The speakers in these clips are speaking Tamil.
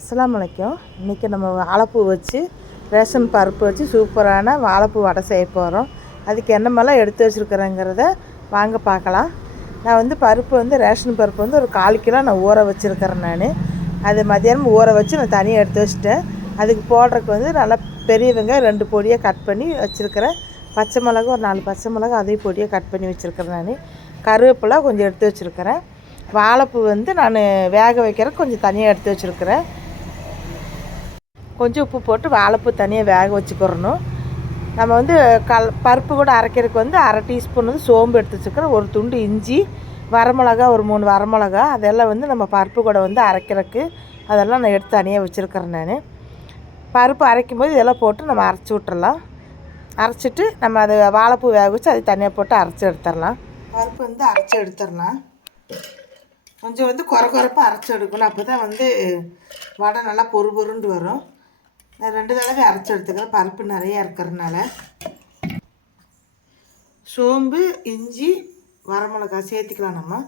அஸ்லாம் வலைக்கம் இன்றைக்கி நம்ம வாழைப்பூ வச்சு ரேஷன் பருப்பு வச்சு சூப்பரான வாழைப்பூ வடை செய்ய போகிறோம் அதுக்கு என்னமெல்லாம் எடுத்து வச்சுருக்கிறேங்கிறத வாங்க பார்க்கலாம். நான் வந்து பருப்பு வந்து ரேஷன் பருப்பு வந்து ஒரு கால் கிலோ நான் ஊற வச்சுருக்கிறேன் நான். அது மதியானம் ஊற வச்சு நான் தனியாக எடுத்து வச்சுட்டேன். அதுக்கு போடுறதுக்கு வந்து நல்லா பெரிய வெங்காயம் ரெண்டு பொடியாக கட் பண்ணி வச்சுருக்கிறேன் பச்சை மிளகா ஒரு நாலு பச்சை மிளகா அதையும் பொடியாக கட் பண்ணி வச்சுருக்கிறேன் நான். கருவேப்பிலாம் கொஞ்சம் எடுத்து வச்சுருக்கிறேன். வாழைப்பூ வந்து நான் வேக வைக்கிற கொஞ்சம் தனியாக எடுத்து வச்சுருக்கிறேன். கொஞ்சம் உப்பு போட்டு வாழைப்பூ தனியாக வேக வச்சுக்கிறணும். நம்ம வந்து கல் பருப்பு கூட அரைக்கிறதுக்கு வந்து அரை டீஸ்பூன் வந்து சோம்பு எடுத்து வச்சுக்கிறோம். ஒரு துண்டு இஞ்சி வரமிளகா ஒரு மூணு வரமிளகா அதெல்லாம் வந்து நம்ம பருப்பு கூட வந்து அரைக்கிறதுக்கு அதெல்லாம் நான் எடுத்து தனியாக வச்சுருக்கிறேன் நான். பருப்பு அரைக்கும் போது இதெல்லாம் போட்டு நம்ம அரைச்சி விட்டுறலாம். அரைச்சிட்டு நம்ம அதை வாழைப்பூ வேக வச்சு அதை தனியாக போட்டு அரைச்சி எடுத்துடலாம். பருப்பு வந்து அரைச்சி எடுத்துடலாம். கொஞ்சம் வந்து குறை குறைப்பாக அரைச்சி எடுக்கணும். அப்போ தான் வந்து வடை நல்லா பொறு பொருண்டு வரும். நான் ரெண்டு தடவை அரைச்சி எடுத்துக்கிறேன். பருப்பு நிறையா இருக்கிறதுனால. சோம்பு இஞ்சி வரமிளகாய் சேர்த்துக்கலாம் நம்ம.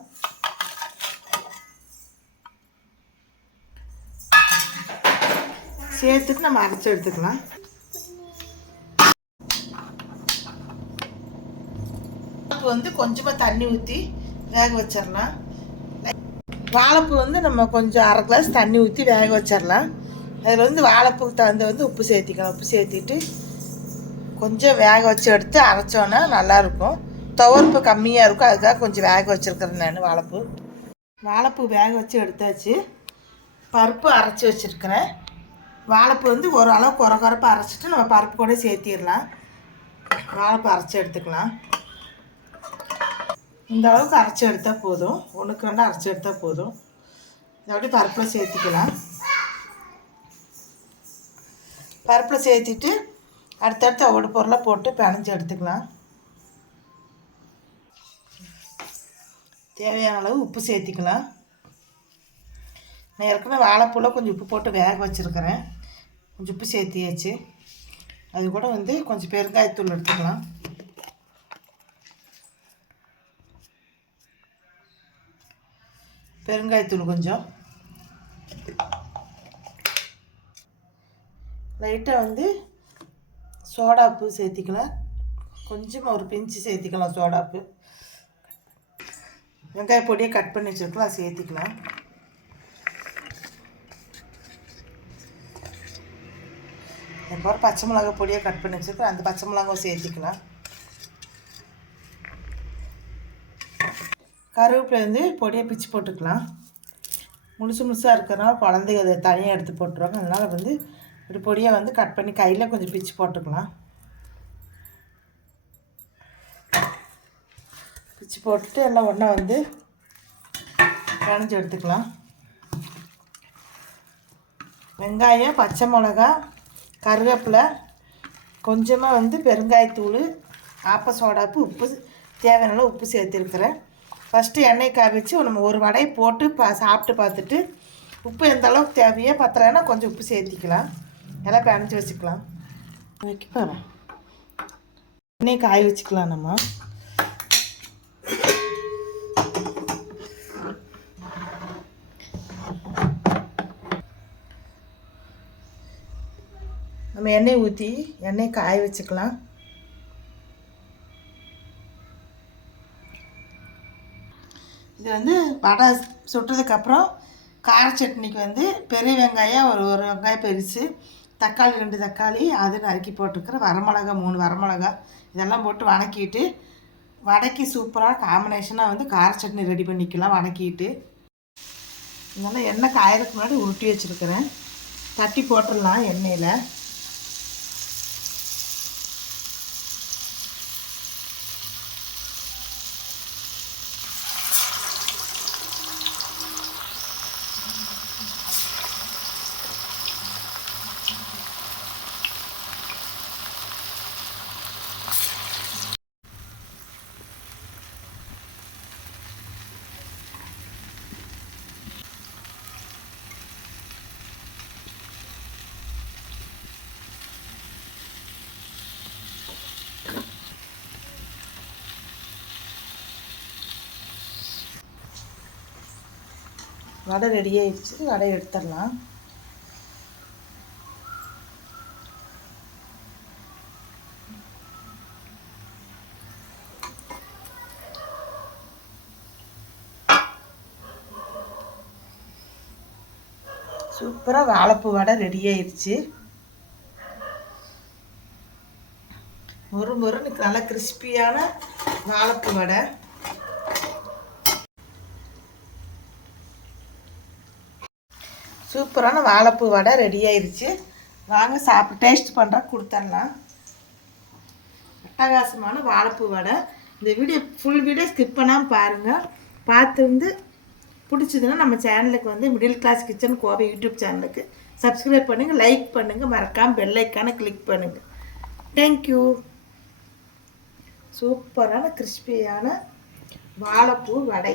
சேர்த்துட்டு நம்ம அரைச்சி எடுத்துக்கலாம். வாழைப்பூ வந்து கொஞ்சமாக தண்ணி ஊற்றி வேக வச்சிடலாம். வாழைப்பூ வந்து நம்ம கொஞ்சம் அரை கிளாஸ் தண்ணி ஊற்றி வேக வச்சிடலாம். அதில் வந்து வாழைப்பூக்கு தகுந்த வந்து உப்பு சேர்த்திக்கலாம். உப்பு சேர்த்திட்டு கொஞ்சம் வேக வச்சு எடுத்து அரைச்சோன்னா நல்லாயிருக்கும் துவர்ப்பு கம்மியாக இருக்கும். அதுக்காக கொஞ்சம் வேக வச்சுருக்கிறேன் நான் வாழைப்பூ. வாழைப்பூ வேக வச்சு எடுத்தாச்சு. பருப்பு அரைச்சி வச்சுருக்கிறேன். வாழைப்பூ வந்து ஓரளவு குறை குறைப்பாக அரைச்சிட்டு நம்ம பருப்பு கூட சேர்த்திடலாம். வாழைப்பூ அரைச்சி எடுத்துக்கலாம். இந்த அளவுக்கு அரைச்சி எடுத்தால் போதும். ஒன்றுக்கு ரெண்டு அரைச்சி எடுத்தால் போதும். இதை அப்படியே பருப்பில் சேர்த்திக்கலாம். பருப்பில் சேர்த்திட்டு அடுத்தடுத்து ஒவ்வொரு பொருளை போட்டு பிணைஞ்சு எடுத்துக்கலாம். தேவையான அளவு உப்பு சேர்த்திக்கலாம். நான் ஏற்கனவே வாழைப்பூவில் கொஞ்சம் உப்பு போட்டு வேக வச்சுருக்கிறேன். கொஞ்சம் உப்பு சேர்த்தியாச்சு. அது கூட வந்து கொஞ்சம் பெருங்காயத்தூள் எடுத்துக்கலாம். பெருங்காயத்தூள் கொஞ்சம். லைட்டாக வந்து சோடாப்பு சேர்த்திக்கலாம். கொஞ்சமாக ஒரு பிஞ்சு சேர்த்திக்கலாம் சோடாப்பு வெங்காய பொடியை கட் பண்ணி வச்சுருக்கலாம் சேர்த்திக்கலாம். அதுக்கப்புறம் பச்சை மிளகா பொடியை கட் பண்ணி வச்சுருக்கோம் அந்த பச்சை மிளகாவும் சேர்த்திக்கலாம். கருவேப்பிலை வந்து பொடியை பிச்சு போட்டுக்கலாம். முழுசு முழுசாக இருக்கிறனால குழந்தைங்க அதை தனியாக எடுத்து போட்டுருவாங்க. அதனால் வந்து இப்படி பொடியாக வந்து கட் பண்ணி கையில் கொஞ்சம் பிச்சு போட்டுக்கலாம். பிச்சு போட்டுட்டு எல்லாம் ஒன்றா வந்து கணிஞ்சு எடுத்துக்கலாம். வெங்காயம் பச்சை மிளகா கருவேப்பிலை கொஞ்சமாக வந்து பெருங்காயத்தூள் ஆப்ப சோடாப்பு உப்பு தேவையான உப்பு சேர்த்துருக்குறேன். ஃபஸ்ட்டு எண்ணெய் காவிச்சு நம்ம ஒரு வடையை போட்டு பா சாப்பிட்டு பார்த்துட்டு உப்பு எந்த அளவுக்கு தேவையோ பத்தலைன்னா கொஞ்சம் உப்பு சேர்த்திக்கலாம். எல்லாம் பிணைச்சி வச்சுக்கலாம். வைக்க போகிறேன் எண்ணெய் காய வச்சுக்கலாம் நம்ம. நம்ம எண்ணெய் ஊற்றி எண்ணெய் காய வச்சுக்கலாம். இது வந்து வடை சுட்டதுக்கப்புறம் கார சட்னிக்கு வந்து பெரிய வெங்காயம் ஒரு ஒரு வெங்காயம் பெருசு தக்காளி ரெண்டு தக்காளி அது நறுக்கி போட்டுருக்குறேன் வரமிளகா மூணு வரமிளகா இதெல்லாம் போட்டு வணக்கிட்டு வடக்கி சூப்பராக காம்பினேஷனாக வந்து கார சட்னி ரெடி பண்ணிக்கலாம் வணக்கிட்டு. இதெல்லாம் எண்ணெய் காயறதுக்கு முன்னாடி உருட்டி வச்சுருக்கிறேன். தட்டி போட்டுடலாம் எண்ணெயில். வடை ரெடி ஆயிடுச்சு. வடை எடுத்துடலாம். சூப்பராக வாழைப்பூ வடை ரெடி ஆயிடுச்சு. மொறு மொறுன்னு நல்லா கிறிஸ்பியான வாழைப்பூ வடை. சூப்பரான வாழைப்பூ வடை ரெடி ஆயிடுச்சு வாங்க சாப்பிட்டு டேஸ்ட் பண்ணுற கொடுத்துடலாம் அட்டகாசமான வாழைப்பூ வடை. இந்த வீடியோ ஃபுல் வீடியோ ஸ்கிப் பண்ணாமல் பாருங்கள் பார்த்து வந்து பிடிச்சதுன்னா நம்ம சேனலுக்கு வந்து middle class kitchen Kovai YouTube சேனலுக்கு சப்ஸ்கிரைப் பண்ணுங்கள் லைக் பண்ணுங்கள் மறக்காமல் பெல் ஐக்கானை கிளிக் பண்ணுங்கள் தேங்க்யூ சூப்பரான கிறிஸ்பியான வாழைப்பூ வடை.